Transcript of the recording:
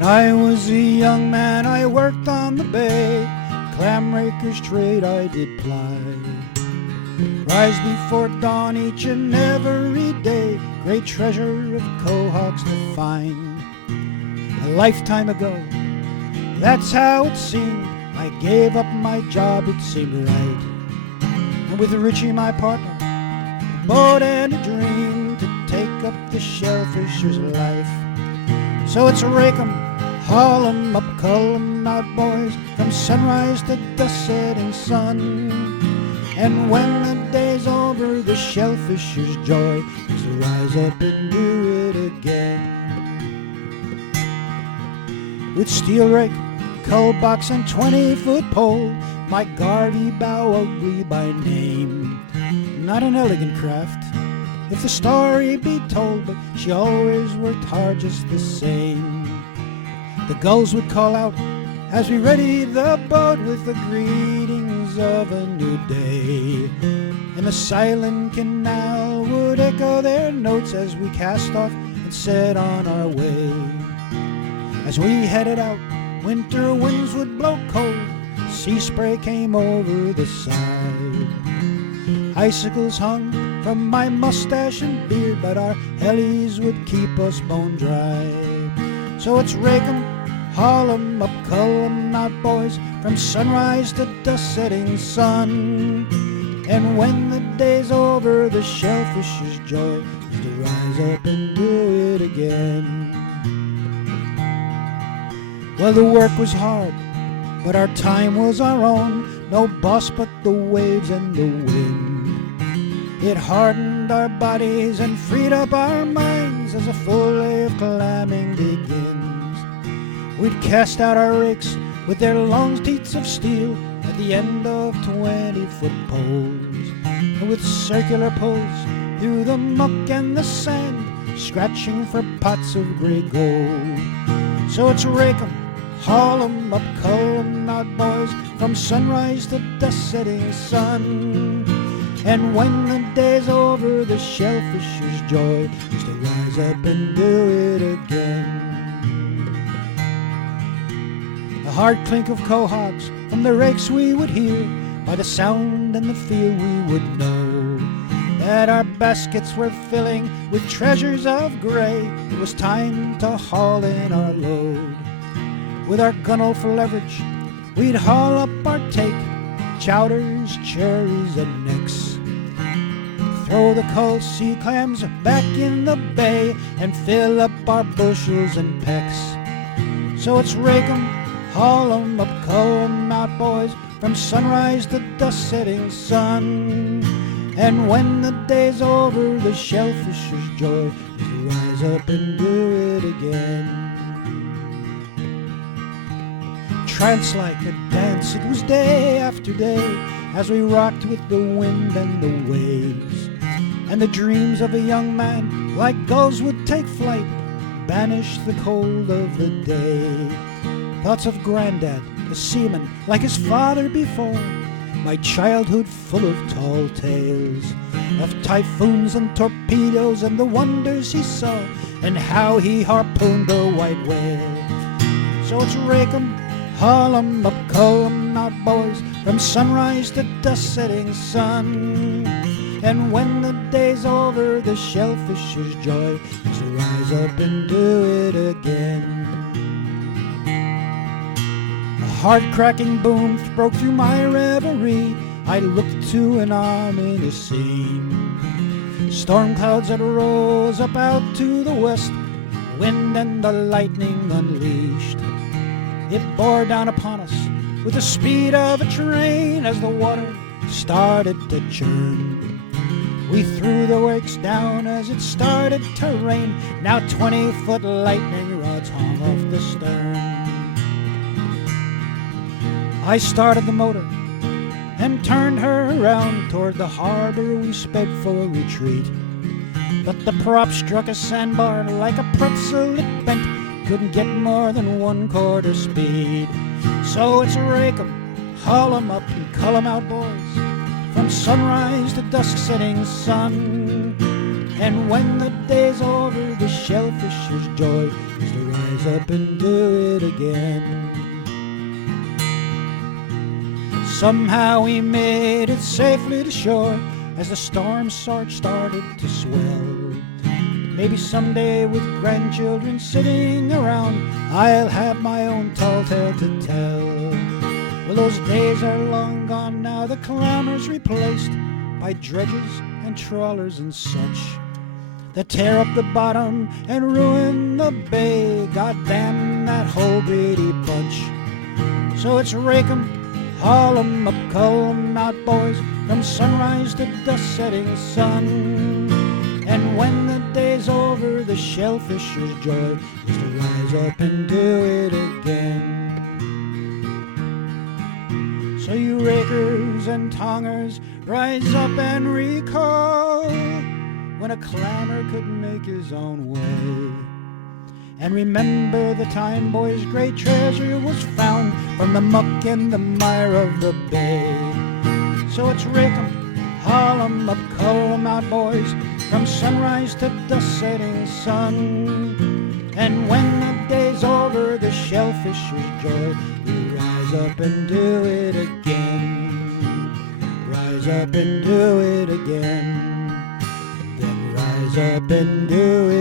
When I was a young man, I worked on the bay, clam raker's trade I did ply. Rise before dawn each and every day, great treasure of quahogs to find. A lifetime ago, that's how it seemed. I gave up my job, it seemed right. And with Richie, my partner, a boat and a dream to take up the shellfisher's life. So it's rake 'em, haul 'em up, cull 'em out, boys, from sunrise to the setting sun. And when the day's over, the shellfisher's joy is to rise up and do it again. With steel rake, cull box, and 20-foot pole, my Garvey bow ugly by name. Not an elegant craft, if the story be told, but she always worked hard just the same. The gulls would call out as we readied the boat with the greetings of a new day. And the silent canal would echo their notes as we cast off and set on our way. As we headed out, winter winds would blow cold, sea spray came over the side. Icicles hung from my mustache and beard, but our hellies would keep us bone dry. So it's rake 'em, haul 'em up, cull 'em out, boys, from sunrise to the setting sun. And when the day's over, the shellfisher's joy is to rise up and do it again. Well, the work was hard, but our time was our own. No boss but the waves and the wind. It hardened our bodies and freed up our minds as a full day of clamming begins. We'd cast out our rakes with their long teeth of steel at the end of 20-foot poles, and with circular pulls through the muck and the sand, scratching for pots of gray gold. So it's rake 'em, haul 'em up, cull 'em out, boys, from sunrise to the setting sun. And when the day's over, the shellfisher's joy is to rise up and do it again. The hard clink of quahogs from the rakes we would hear, by the sound and the feel we would know that our baskets were filling with treasures of gray. It was time to haul in our load. With our gunwale for leverage, we'd haul up our take, chowders, cherries, and necks. Throw the cull sea clams back in the bay and fill up our bushels and pecks. So it's rake 'em, haul 'em up, cull 'em out, boys, from sunrise to the setting sun. And when the day's over, the shellfisher's joy is to rise up and do it again. Trance-like a dance, it was day after day, as we rocked with the wind and the waves. And the dreams of a young man, like gulls, would take flight, banish the cold of the day. Thoughts of Grandad, a seaman, like his father before, my childhood full of tall tales, of typhoons and torpedoes and the wonders he saw, and how he harpooned a white whale. So it's rake 'em, haul 'em up, cull 'em out, boys, from sunrise to the setting sun. And when the day's over, the shellfisher's joy is to rise up and do it again. A hard-cracking boom broke through my reverie. I looked to an ominous scene. Storm clouds that rose up out to the west, wind and the lightning unleashed. It bore down upon us with the speed of a train as the water started to churn. We threw the wakes down as it started to rain. Now 20-foot lightning rods hung off the stern. I started the motor and turned her around. Toward the harbor we sped for retreat, but the prop struck a sandbar like a pretzel. It bent, couldn't get more than 1/4 speed. So it's rake 'em, haul 'em up, and cull 'em out, boys, from sunrise to dusk setting sun. And when the day's over, the shellfisher's joy is to rise up and do it again. Somehow we made it safely to shore as the storm surge started to swell. Maybe someday with grandchildren sitting around, I'll have my own tall tale to tell. Well, those days are long gone now, the clamor's replaced by dredges and trawlers and such that tear up the bottom and ruin the bay. God damn that whole greedy bunch. So it's rake 'em, haul 'em up, cull 'em out, boys, from sunrise to dusk setting sun. And when the day's over, the shellfisher's joy is to rise up and do it again. So you rakers and tongers, rise up and recall when a clamor could make his own way. And remember the time, boys, great treasure was found from the muck and the mire of the bay. So it's rake 'em, haul 'em up, cull 'em out, boys, from sunrise to dusk setting sun. And when the day's over, the shellfisher's joy, you rise up and do it again. Rise up and do it again. Then rise up and do it